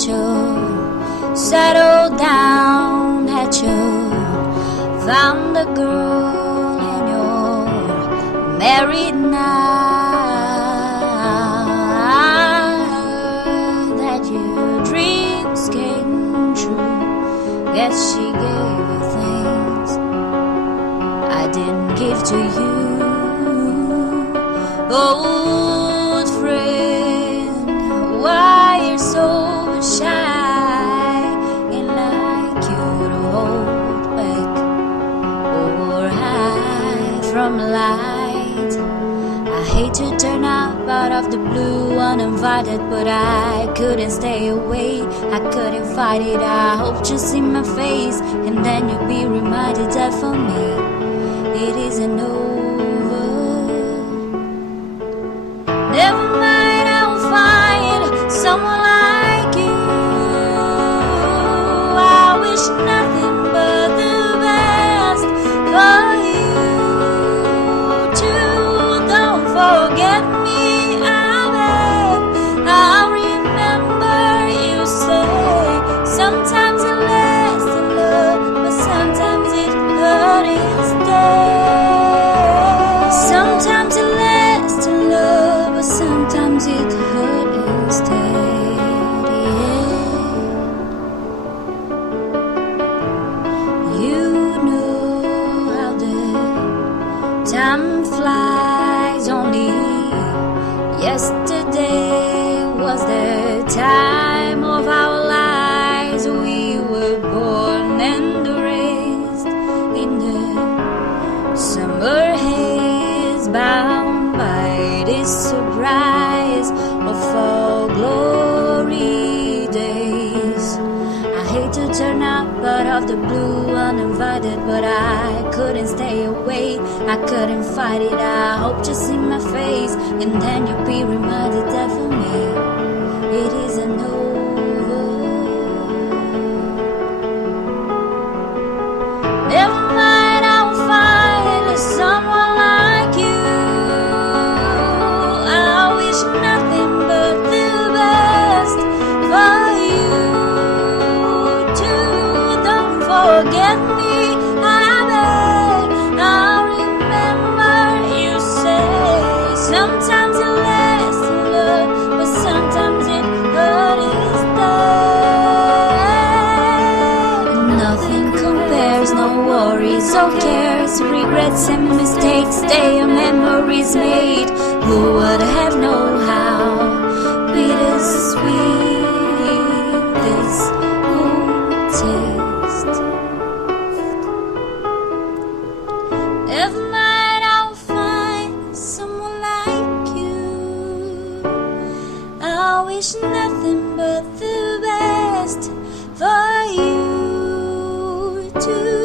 that you settled down, that you found a girl and you're married now, that your dreams came true. Guess she gave you things I didn't give to you. Old friend, why you're so shy and like you to hold back or hide from light? I hate to turn up out of the blue uninvited, but I couldn't stay away, I couldn't fight it. I hope you see my face and then you'll be reminded that for me it isn't over. Never mind, I'll find someone like you. I wish nothing but the best for you too. Don't forget me, I beg. I'll remember you say sometimes it lasts in love, but sometimes it hurt instead. Sometimes it lasts in love, but sometimes it hurt instead. Yeah. You know how the time flies. Only yesterday was the time of our lives. We were born and raised in the summer haze, bound by this surprise of fall glory days. I hate to turn up out of the blue uninvited, but I couldn't stay away, I couldn't fight it. I hope to see my face and then you'll be reminded that for me it isn't over. Never mind, I'll find someone like you. I wish nothing but the best for you too. Don't forget me, I beg. I'll remember you say sometimes it lasts in love, but sometimes it hurt instead. Nothing compares, no worries or cares, regrets and mistakes, they are memories made. Who would have known how bittersweet this whole taste? Never mind, I'll find someone like you. I wish nothing but the best for you too.